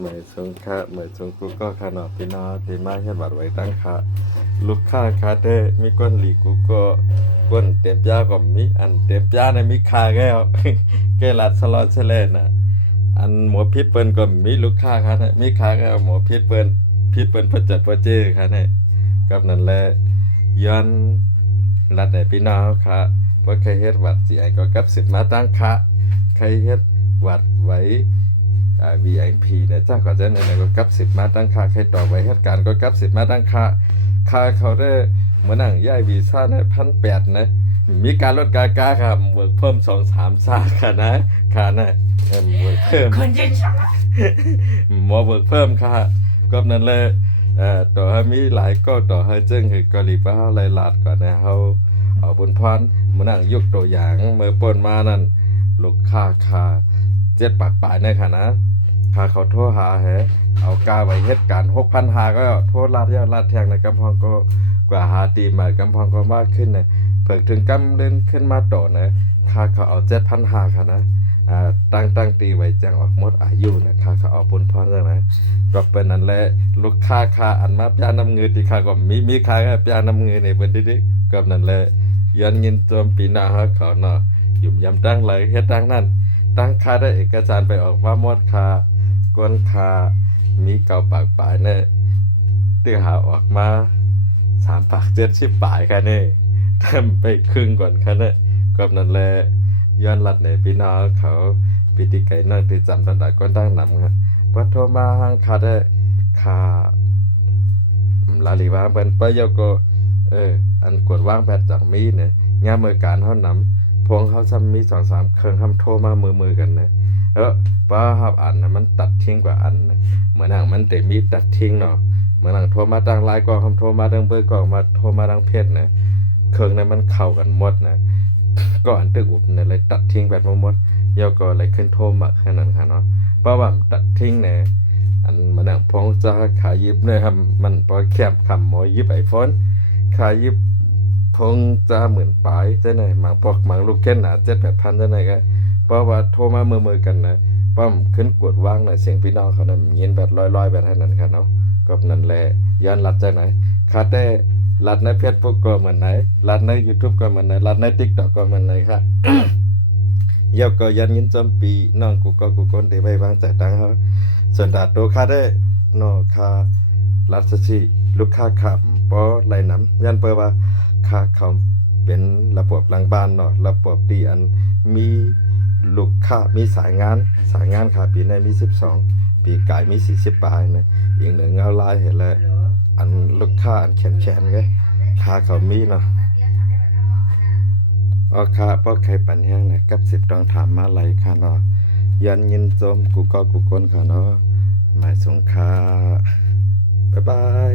เหมยสงค่ะเหมยสงกูก็ขนอพี่น้องตีมาเฮ็ดบัดไว้ตั้งค่ะลูกค้าคาเต้มีก้นหลีกูก็ก้นเต็มยาก็มีอันเต็มยาในมีคาแก้ว แกลัดสลอดเชลน่ะอันหมอพิษเปิ้นก็มีลูกค้าค่ะนะมีคาแก้วหมอพิษเปิ้นประจัดประเจค่ะนะกับนั่นแหละย้อนรัดในพี่น้องค่ะว่าใครเฮ็ดวัดสิไอก็กับสิบมาตั้งค่ะใครเฮ็ดวัดไว้ VIP เนี่ยเจ้าก็จะในก็กับสิบมาตั้งค่าใครต่อไว้เหตุการณ์ก็กับสิบมาตั้งค่าเขาได้เหมือนนั่งย่ายวีซ่าเนี่ย1,800นะมีการลดกากาครับเวิร์กเพิ่ม2-3ซาค่ะนะค่ะนะเวิร์กเพิ่มคนจริงจัง หมอเวิร์กเพิ่มค่ะก็นั่นเลยต่อให้มีหลายก็ต่อให้เจ้งคือกะหรี่ป้าหลายหลาดก่อนนะเฮาเอาบุญพรเหมือนนั่งยกตัวอย่างเมื่อป่นมานั่นลูกค้า7 ปากปลายในค่ะนะค่าเขาโทรหาเอากาไว้เฮ็ดการ6,500ก็โทรลาดยอดลาดแทงในกำพองก็กว่าหาตีมากำพองก็มากขึ้นนะเพิ่งถึงกำเล่นขึ้นมาต่อนะค่าเขาเอา7,500ค่ะนะตั้งตีไว้แจ้งออกหมดอายุนะค่าเขาเอาปุนพรนะก็เป็นนั่นแหละลูกค้าอันมาปยาน้ำเงินที่ค่าก็มีค่าก็ปยาน้ำเงินในเพิ่นดิก็นั่นแหละยันยินโจมปีหน้าเขาเนาะยุ่มยำตั้งเลยเฮ็ดตั้งนั่นตั้งค่าได้เอกสารไปออกว่าหมดค่าก้นคามีเก่าปากปลายเนี่ยตีหาออกมา3 ปาก70 ปลายค่ะนี่ทำไปครึ่งก่อนค่ะเนี่ยก็นั่นแหละย้อนลัดในพี่น้องเขาปิติไก่นั่งตีจำตันดาก้นตั้งหนำครับวัดโทรมาห้างคาได้คาลาลีวางเป็นปะโยโกอันกดว่างแพทจากมีเนี่ยงานมือการเขานำพวงเขาซ้ำมี2-3เครื่องทำโทรมามือกันนะแล้วป้าครับอันนะมันตัดทิ้งกว่าอันนะเหมือนอย่างมันแต่มีตัดทิ้งเนาะเหมือนอย่างโทรมาดังไลน์ก็คำโทรมาดังเบอร์ก็มาโทรมาดังเพจนะเครื่องนั้นมันเข้ากันหมดนะก็อันตึกอุบเนี่ยเลยตัดทิ้งแบบหมดเยาก็เลยขึ้นโทรมาแค่นั้นค่ะเนาะเพราะว่าตัดทิ้งเนี่ยอันมันอย่างพงจะขายยิบเนี่ยครับมันพอแคบคำหมอยิบไอโฟนขายยิบพงจะ10,000 ปลายจะไหนบางพวกบางลูกแค่หนา7-8,000จะไหนก็เพราะว่าโทรมามือกันนะป้อมขึ้นกดว่างหน่อยเสียงพี่น้องเขานั้นยินแบบลอยแบบให้นั้นครับเนาะก็นั่นแหละย้อนรัดจากไหนคาได้รัดในเพจพวกก็เหมือนไหนรัดใน YouTube ก็เหมือนไหนรัดใน TikTok ก็เหมือนไหนครับ เยาก็ยันยินจำปีน้องกูคนที่ไว้วางใจตั้งเขาส่วนดาตัวคาได้นอคารัดสิลูกค้าขับปอไหลน้ำยันเปิดว่าค่าเขาเป็นระบบหลังบ้านเนาะระบบดีอันมีลูกค้ามีสายงานค่ะปีในมี12ปีกายมี40 ปลายนะอีกหนึ่งเงาลายเห็นแล้วอันลูกค้าอันแข็งเลยค่าเขามีเนาะอ๋อค่ะป้อใครปั่นแห้งนะกับ10ต้องถามมาไหลค่ะเนาะยันยินจมกูคนค่ะเนาะหมายสงค่าบ๊ายบาย